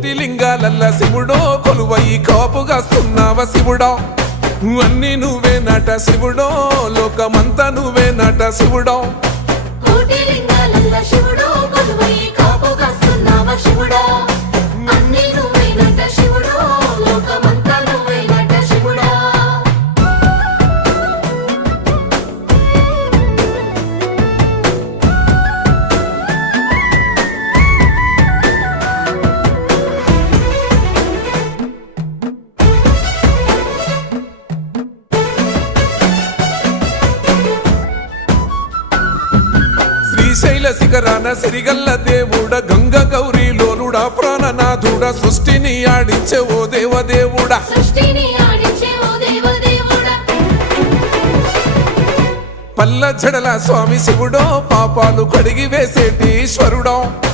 కోటి లింగాలల్ల శివుడో కొలువయి కాపుగాస్తున్నావ శివుడా అన్ని నువ్వే నట శివుడో లోకమంతా నువ్వే నట శివుడో కోటి లింగాలల్ల శివుడో కొలువయి కాపుగాస్తున్నావ శివుడా అన్ని నువ్వే నట శివుడో లోకమంతా నువ్వే నట శివుడా శ్రీశైల శిఖరాన సిరిగల్ల దేవుడ గంగ గౌరీ లోలుడా ప్రాణనాథుడా సృష్టిని ఆడించే ఓ దేవదేవుడా సృష్టిని ఆడించే ఓ దేవదేవుడా పల్ల జడల స్వామి శివుడో పాపాలు కడిగి వేసేటి ఈశ్వరుడో